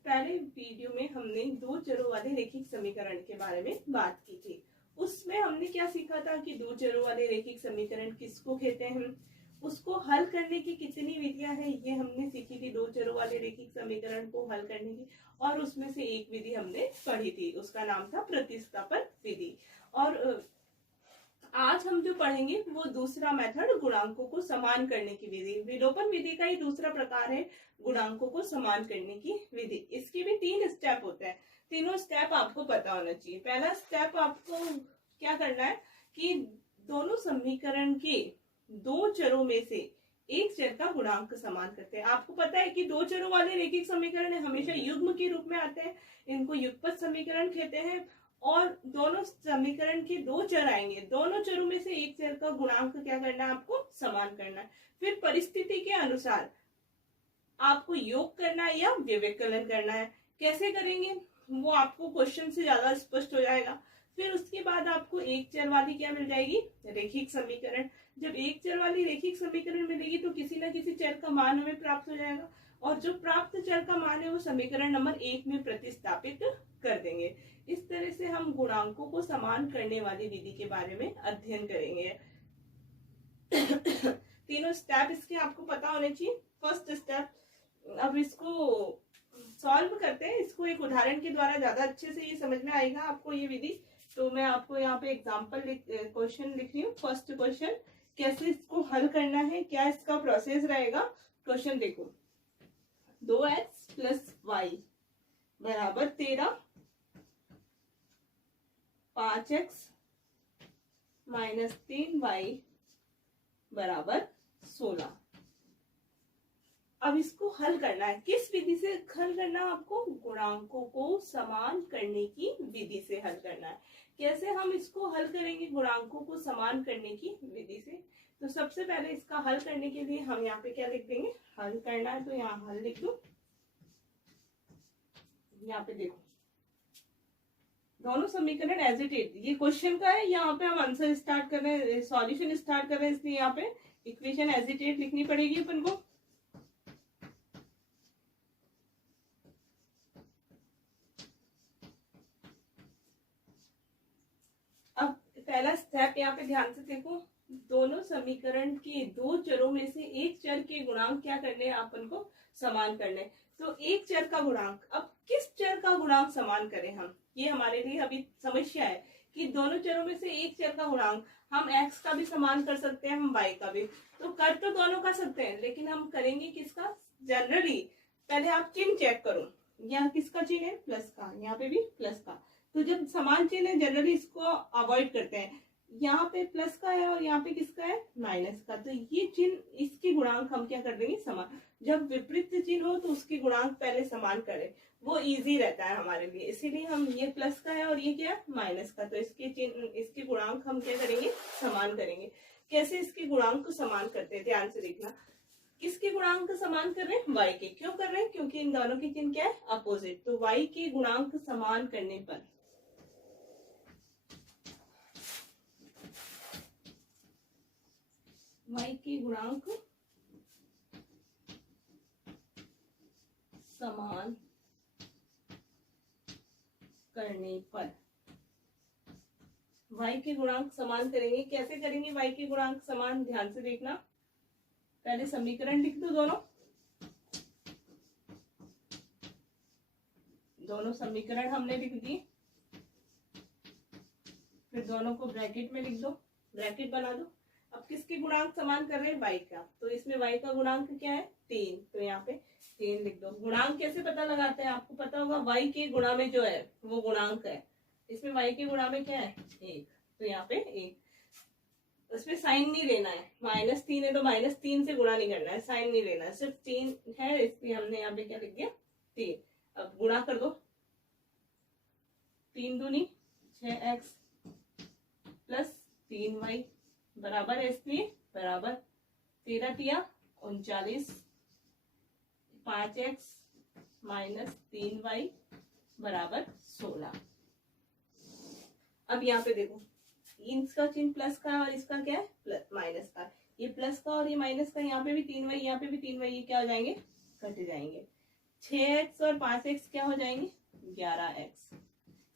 पहले वीडियो में हमने दो चरों वाले रैखिक समीकरण के बारे में बात की थी। उसमें हमने क्या सीखा था कि दो चरों वाले रैखिक समीकरण किसको कहते हैं, उसको हल करने की कितनी विधियां हैं ये हमने सीखी थी। दो चरों वाले रैखिक समीकरण को हल करने की, और उसमें से एक विधि हमने पढ़ी थी, उसका नाम था प्रतिस्थापन विधि। और आज हम जो पढ़ेंगे वो दूसरा मेथड गुणांकों को समान करने की विधि। विलोपन विधि का ही दूसरा प्रकार है गुणांकों को समान करने की विधि। इसके भी 3 स्टेप होते हैं, तीनों स्टेप आपको पता होना चाहिए। पहला स्टेप आपको क्या करना है कि दोनों समीकरण के दो चरों में से एक चर का गुणांक समान करते हैं। आपको पता है कि दो चरों वाले रैखिक समीकरण हमेशा युग्म के रूप में आते हैं, इनको युगपत समीकरण कहते हैं। और दोनों समीकरण के दो चर आएंगे, दोनों चरों में से एक चर का गुणांक क्या करना है, आपको समान करना है। फिर परिस्थिति के अनुसार आपको योग करना है या व्यवकलन करना है। कैसे करेंगे वो आपको क्वेश्चन से ज्यादा स्पष्ट हो जाएगा। फिर उसके बाद आपको एक चर वाली क्या मिल जाएगी, रैखिक समीकरण। जब एक चर वाली रैखिक समीकरण मिलेगी तो किसी ना किसी चर का मान हमें प्राप्त हो जाएगा, और जो प्राप्त चर का मान है वो समीकरण नंबर 1 में प्रतिस्थापित कर देंगे। इस तरह से हम गुणांकों को समान करने वाली विधि के बारे में अध्ययन करेंगे। तीनों स्टेप इसके आपको पता होने चाहिए। फर्स्ट स्टेप, अब इसको सॉल्व करते हैं। इसको एक उदाहरण के द्वारा ज्यादा अच्छे से ये समझ में आएगा आपको ये विधि। तो मैं आपको यहाँ पे एग्जाम्पल क्वेश्चन लिख रही हूँ। फर्स्ट क्वेश्चन, कैसे इसको हल करना है, क्या इसका प्रोसेस रहेगा। क्वेश्चन देखो, 2x + y बराबर 13, 5x - 3y बराबर 16। अब इसको हल करना है। किस विधि से हल करना है आपको, गुणांकों को समान करने की विधि से हल करना है। कैसे हम इसको हल करेंगे गुणांकों को समान करने की विधि से। तो सबसे पहले इसका हल करने के लिए हम यहाँ पे क्या लिख देंगे, हल करना है तो यहाँ हल लिख दो। यहाँ पे देखो दोनों समीकरण एज इट इज, ये क्वेश्चन का है, यहाँ पे हम आंसर स्टार्ट कर रहे हैं, सॉल्यूशन स्टार्ट कर रहे हैं, इसलिए यहाँ पे इक्वेशन एज इट इज लिखनी पड़ेगी अपन को। अब पहला स्टेप यहाँ पे ध्यान से देखो, दोनों समीकरण के दो चरों में से एक चर के गुणांक क्या करने हैं, अपन को समान करने। तो एक चर का गुणांक, अब किस चर का गुणांक समान करें हम, ये हमारे लिए अभी समस्या है कि दोनों चरों में से एक चर का गुणांक, हम x का भी समान कर सकते हैं, हम y का भी। तो कर तो दोनों का सकते हैं, लेकिन हम करेंगे किसका। जनरली पहले आप चिन्ह चेक करो, यहाँ किसका चिन्ह है, प्लस का, यहाँ पे भी प्लस का। तो जब समान चिन्ह है जनरली इसको अवॉइड करते हैं। यहाँ पे प्लस का है और यहाँ पे किसका है, माइनस का। तो ये चिन्ह, इसके गुणांक हम क्या कर देंगे, समान। जब विपरीत चिन्ह हो तो उसके गुणांक पहले समान करें, वो इजी रहता है हमारे लिए। इसीलिए हम, ये प्लस का है और ये क्या है, माइनस का, तो इसके चिन्ह, इसके गुणांक हम क्या करेंगे, समान करेंगे। कैसे इसके गुणांक को समान करते हैं, ध्यान से देखना। किसके गुणांक समान कर रहे हैं, y के। क्यों कर रहे हैं, क्योंकि इन दोनों के चिन्ह क्या है, अपोजिट। तो y के गुणांक समान करने पर y के गुणांक समान करने पर, y के गुणांक समान करेंगे। कैसे करेंगे y के गुणांक समान, ध्यान से देखना। पहले समीकरण लिख दो, दोनों समीकरण हमने लिख दिए। फिर दोनों को ब्रैकेट में लिख दो, ब्रैकेट बना दो। अब किसके गुणांक समान कर रहे हैं, y का। तो इसमें y का गुणांक क्या है, 3, तो यहाँ पे 3 लिख दो। गुणांक कैसे पता लगाते हैं, आपको पता होगा, y के गुणा में जो है वो गुणांक है। इसमें y के गुणा में क्या है, 1, तो यहाँ पे 1। उसमें साइन नहीं लेना है, -3 है तो -3 से गुणा नहीं करना है, साइन नहीं लेना है, सिर्फ 3 है, इसलिए हमने यहाँ पे क्या लिख दिया, 3। अब गुणा कर दो, 3 दूनी 6x + 3y बराबर है, इसलिए बराबर 13 तिया 39, 5x - 3y बराबर 16। अब यहाँ पे देखो, इसका चिन्ह प्लस का और इसका क्या है, माइनस का। ये प्लस का और ये माइनस का, यहाँ पे भी 3y, यहाँ पे भी 3y, ये क्या हो जाएंगे, कट जाएंगे। 6x और 5x क्या हो जाएंगे 11x।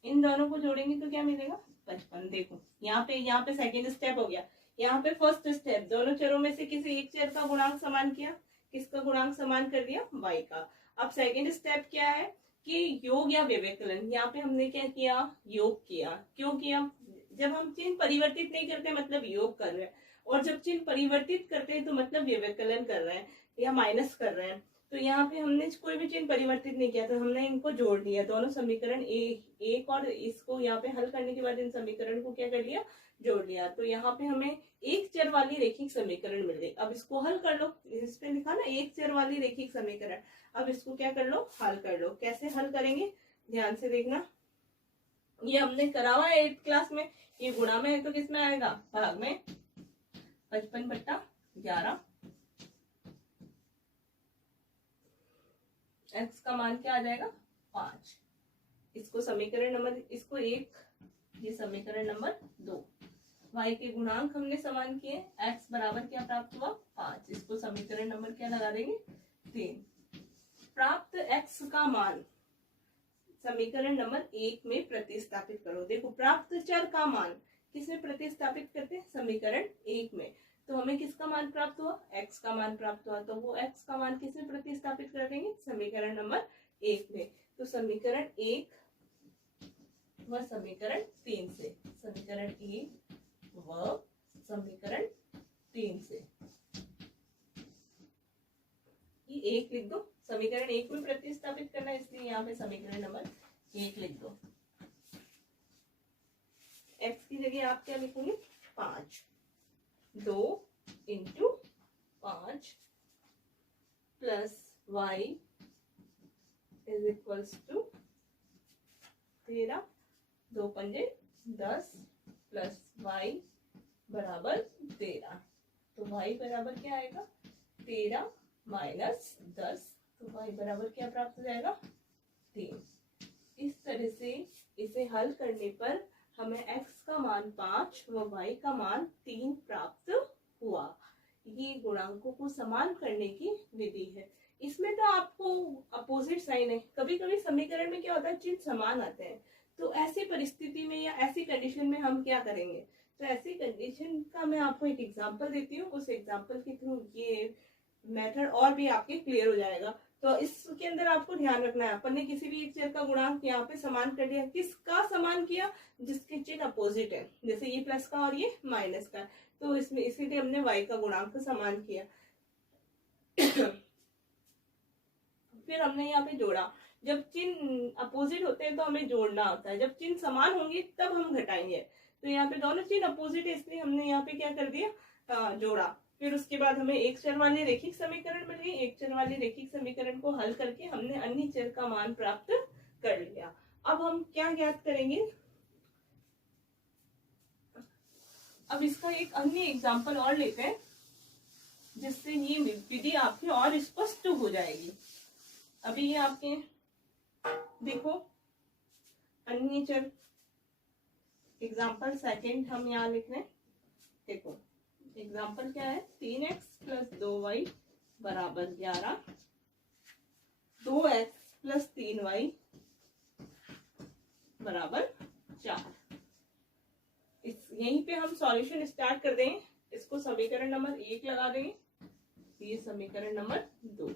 इन दोनों को जोड़ेंगे तो क्या मिलेगा 55। देखो यहाँ पे सेकेंड स्टेप हो गया, यहाँ पे फर्स्ट स्टेप दोनों चरों में से किसी एक चर का गुणांक समान किया, किसका गुणांक समान कर दिया y का। अब सेकेंड स्टेप क्या है कि योग या व्यवकलन, यहाँ पे हमने क्या किया योग किया। क्यों किया, जब हम चिन्ह परिवर्तित नहीं करते मतलब योग कर रहे हैं, और जब चिन्ह परिवर्तित करते हैं तो मतलब व्यवकलन कर रहे हैं या माइनस कर रहे हैं। तो यहाँ पे हमने कोई भी चिन्ह परिवर्तित नहीं किया, तो हमने इनको जोड़ दिया दोनों समीकरण एक और इसको यहाँ पे हल करने के बाद इन समीकरण को क्या कर लिया जोड़ लिया। तो यहाँ पे हमें एक चर वाली रेखिक समीकरण मिल गई। अब इसको हल कर लो, इस पे लिखा ना एक चर वाली रेखिक समीकरण। अब इसको क्या कर लो हल कर लो। कैसे हल करेंगे ध्यान से देखना, ये हमने करा हुआ है 8th क्लास में। ये गुणा में है तो किसमें आएगा भाग में 55/11। x का मान क्या आ जाएगा 5। इसको समीकरण नंबर इसको 1, ये समीकरण नंबर 2। y के गुणांक हमने समान किए, x बराबर क्या प्राप्त हुआ 5। इसको समीकरण नंबर क्या लगा देंगे 3। प्राप्त x का मान समीकरण नंबर 1 में प्रतिस्थापित करो। देखो प्राप्त चर का मान किसमें प्रतिस्थापित करते हैं समीकरण 1 में। तो हमें किसका मान प्राप्त हुआ x का मान प्राप्त हुआ, तो वो x का मान किसमें प्रतिस्थापित कर देंगे समीकरण नंबर 1 में। तो समीकरण 1 व समीकरण 3 से, समीकरण 1 व समीकरण 3 से ये 1 लिख दो। समीकरण 1 में प्रतिस्थापित करना है इसलिए यहाँ पे समीकरण नंबर 1 लिख दो। x की जगह आप क्या लिखोगे 5, 2 × 5 plus y is equals to 13, 2 पंजे 10 प्लस y बराबर 13। तो y बराबर क्या आएगा 13 माइनस 10, तो y बराबर क्या प्राप्त हो जाएगा 3। इस तरह से इसे हल करने पर हमें x का मान 5 व y का मान 3 प्राप्त हुआ। ये गुणांकों को समान करने की विधि है। इसमें तो आपको अपोजिट साइन है, कभी कभी समीकरण में क्या होता है चिन्ह समान आते हैं। तो ऐसी परिस्थिति में या ऐसी कंडीशन में हम क्या करेंगे, तो ऐसी कंडीशन का मैं आपको एक एग्जांपल देती हूँ। उस एग्जांपल के थ्रू ये मेथड और भी आपके क्लियर हो जाएगा। तो इसके अंदर आपको ध्यान रखना है, अपन ने किसी भी एक चर का गुणांक यहाँ पे समान कर दिया। किसका समान किया, जिसके चिन्ह अपोजिट है, जैसे ये प्लस का और ये माइनस का। तो इसमें इसीलिए हमने y का गुणांक समान किया। फिर हमने यहाँ पे जोड़ा। जब चिन्ह अपोजिट होते हैं तो हमें जोड़ना होता है, जब चिन्ह समान होंगे तब हम घटाएंगे। तो यहाँ पे दोनों चिन्ह अपोजिट है इसलिए हमने यहाँ पे क्या कर दिया जोड़ा। फिर उसके बाद हमें एक चर वाले रेखिक समीकरण मिल गई। एक चर वाले रेखिक समीकरण को हल करके हमने अन्य चर का मान प्राप्त कर लिया। अब हम क्या ज्ञात करेंगे, अब इसका एक अन्य एग्जांपल और लेते हैं जिससे ये विधि आपकी और स्पष्ट हो जाएगी। अभी ये आपके देखो अन्य चर एग्जांपल सेकंड हम यहाँ लिख रहे हैं। देखो एग्जाम्पल क्या है 3x प्लस 2y बराबर 11, 2x प्लस 3y बराबर 4। यहीं पे हम सॉल्यूशन स्टार्ट कर देंगे। इसको समीकरण नंबर 1 लगा देंगे, ये समीकरण नंबर 2।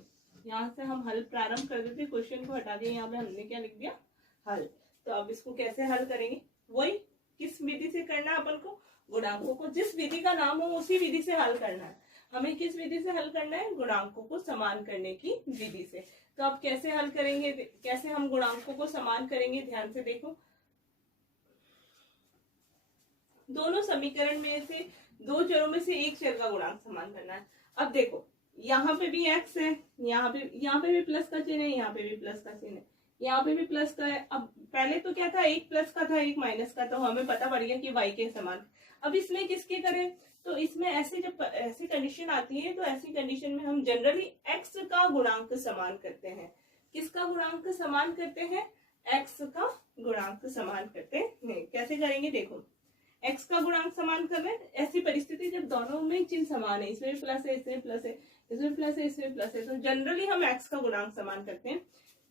यहाँ से हम हल प्रारंभ कर देते, क्वेश्चन को हटा दिया, यहाँ पे हमने क्या लिख दिया हल। तो अब इसको कैसे हल करेंगे, वही किस विधि से करना है अपन को, गुणांकों को जिस विधि का नाम हो उसी विधि से हल करना है। हमें किस विधि से हल करना है, गुणांकों को समान करने की विधि से। तो अब कैसे हल करेंगे, कैसे हम गुणांकों को समान करेंगे, ध्यान से देखो। दोनों समीकरण में से दो चरों में से एक चर का गुणांक समान करना है। अब देखो यहाँ पे भी x है, यहाँ पे भी प्लस का चिन्ह है, यहाँ पे भी प्लस का चिन्ह है, यहाँ पे भी प्लस का है। अब पहले तो क्या था, एक प्लस का था एक माइनस का, तो हमें पता पड़ गया कि y के समान। अब इसमें किसके करें, तो इसमें ऐसे जब ऐसी कंडीशन आती है तो ऐसी कंडीशन में हम जनरली x का गुणांक समान करते हैं। किसका गुणांक समान करते हैं, x का गुणांक समान करते हैं। कैसे करेंगे, देखो x का गुणांक समान कर रहे हैं। ऐसी परिस्थिति जब दोनों में चिन्ह समान है, इसमें भी प्लस है इसमें प्लस है, इसमें प्लस है, इसमें प्लस है, तो जनरली हम x का गुणांक समान करते हैं।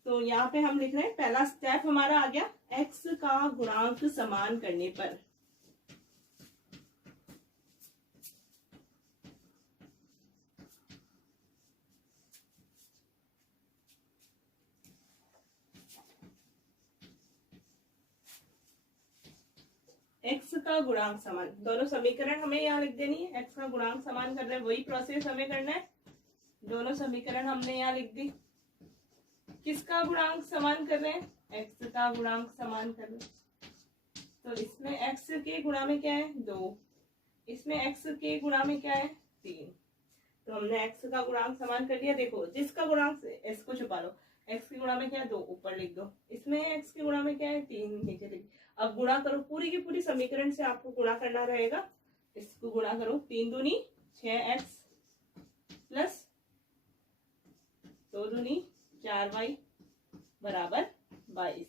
तो यहाँ पे हम लिख रहे हैं पहला स्टेप हमारा आ गया x का गुणांक समान करने पर। x का गुणांक समान, दोनों समीकरण हमें यहाँ लिख देनी है। x का गुणांक समान कर रहे हैं, वही प्रोसेस हमें करना है। दोनों समीकरण हमने यहाँ लिख दी। किसका गुणांक समान कर रहे हैं? x का गुणांक समान कर रहे हैं। तो इसमें x के गुणा में क्या है? 2, इसमें x के गुणा में क्या है? 3। तो हमने x का गुणांक समान कर लिया। देखो जिसका गुणांक, s को छुपा लो, x के गुणा में क्या है? 2, ऊपर लिख दो। इसमें x के गुणा में क्या है? 3, नीचे लिख। अब गुणा करो, पूरी की पूरी समीकरण से आपको गुणा करना रहेगा। इसको गुणा करो, 3 दूनी 6x प्लस 2 दूनी 4y बराबर 22।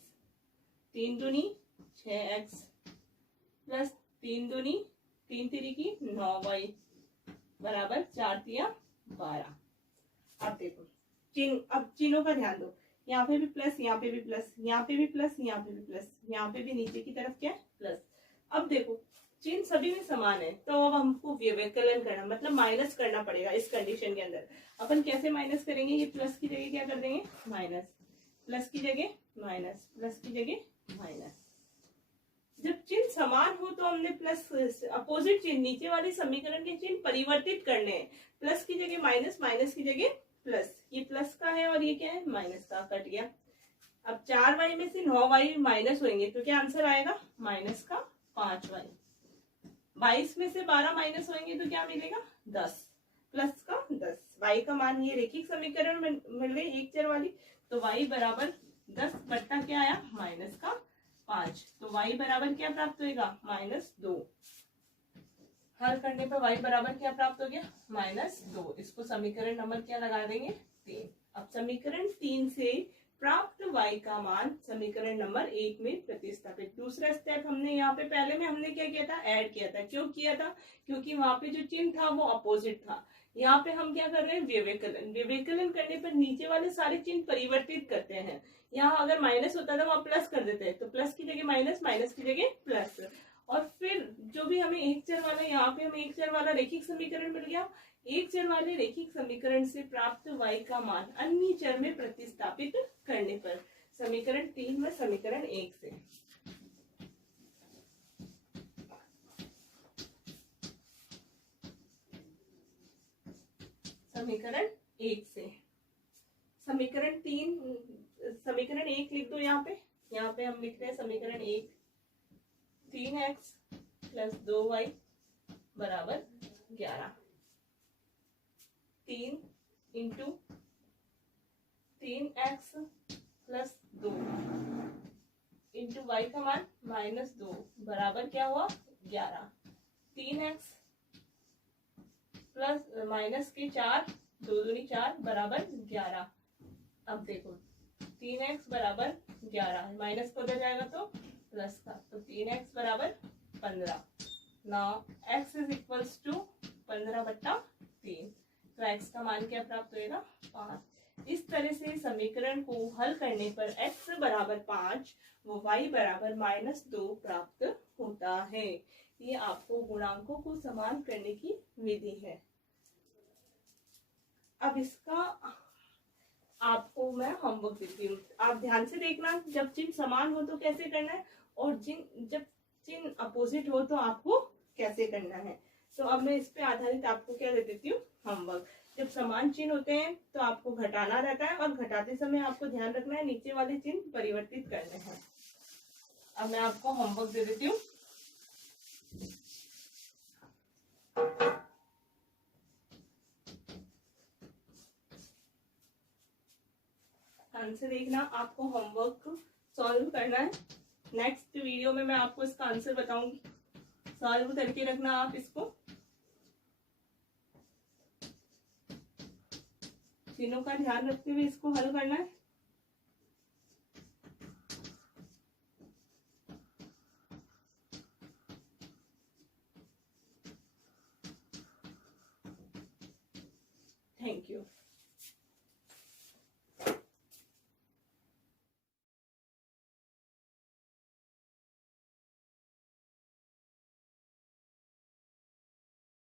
3 दूनी 6x प्लस 3 दूनी 3 तिरी 9y बराबर 4 तिया 12। अब देखो चिन्ह, अब चिन्हों का ध्यान दो। यहाँ पे भी प्लस, यहाँ पे भी प्लस, यहाँ पे भी प्लस, यहाँ पे भी प्लस, यहाँ पे भी नीचे की तरफ क्या है? प्लस। अब देखो चिन्ह सभी में समान है, तो अब हमको व्यवकलन करना मतलब माइनस करना पड़ेगा। इस कंडीशन के अंदर अपन कैसे माइनस करेंगे? ये प्लस की जगह क्या कर देंगे? माइनस, प्लस की जगह माइनस, प्लस की जगह माइनस। जब चिन्ह समान हो तो हमने प्लस, अपोजिट चिन्ह, नीचे वाले समीकरण के चिन्ह परिवर्तित करने हैं। प्लस की जगह माइनस, माइनस की जगह प्लस। ये प्लस का है और ये क्या है? माइनस का, कट गया। अब 4y में से 9y माइनस होंगे तो क्या आंसर आएगा? माइनस का 5y। 22 में से 12 माइनस होंगे तो क्या मिलेगा? 10, प्लस का 10। y का मान, ये रेखिक समीकरण में मिल गई एक चर वाली, तो y बराबर 10 बट्टा क्या आया? माइनस का 5। तो y बराबर क्या प्राप्त होगा? -2। हल करने पर y बराबर क्या प्राप्त हो गया? -2। इसको समीकरण नंबर क्या लगा देंगे? 3। अब समीकरण 3 से प्राप्त y का मान समीकरण नंबर 1 में प्रतिस्थापित। दूसरा स्टेप हमने यहाँ पे, पहले में हमने क्या किया था? ऐड किया था। क्यों किया था? क्योंकि वहां पे जो चिन्ह था वो अपोजिट था। यहाँ पे हम क्या कर रहे हैं? व्यवकलन। व्यवकलन करने पर नीचे वाले सारे चिन्ह परिवर्तित करते हैं। यहाँ अगर माइनस होता था वहां प्लस कर देते हैं, तो प्लस की जगह माइनस, माइनस की जगह प्लस। और फिर जो भी हमें एक चर वाला, यहाँ पे हमें एक चर वाला रेखिक समीकरण मिल गया। एक चर वाले रेखिक समीकरण से प्राप्त y का मान अन्य चर में प्रतिस्थापित करने पर समीकरण 3 व समीकरण 1 से। समीकरण 1 से समीकरण 3, समीकरण 1 लिख दो। यहाँ पे हम लिख रहे हैं समीकरण 1, 3x प्लस 2y बराबर 11। 3 into 3x plus 2 into y का मान -2 बराबर क्या हुआ? 11। 3x प्लस माइनस के 4, 2 दूनी 4 बराबर 11। अब देखो 3x बराबर 11, माइनस को उधर जाएगा तो प्लस का, तो 3x बराबर 15। Now x is equals to 15/3। तो x का मान क्या प्राप्त होगा? 5। इस तरह से समीकरण को हल करने पर x बराबर 5 व y बराबर -2 प्राप्त होता है। ये आपको गुणांकों को समान करने की विधि है। अब इसका आपको मैं होमवर्क देती हूँ, आप ध्यान से देखना। जब चिन्ह समान हो तो कैसे करना है, और जब चिन्ह अपोजिट हो तो आपको कैसे करना है। तो अब मैं इस पे आधारित आपको क्या दे देती हूँ? होमवर्क। जब समान चिन्ह होते हैं तो आपको घटाना रहता है, और घटाते समय आपको ध्यान रखना है नीचे वाले चिन्ह परिवर्तित करने हैं। अब मैं आपको होमवर्क दे देती हूँ। आंसर देखना, आपको होमवर्क सॉल्व करना है। नेक्स्ट वीडियो में मैं आपको इसका आंसर बताऊंगी, सॉल्व करके रखना आप इसको। चिन्हों का ध्यान रखते हुए इसको हल करना है। Thank you.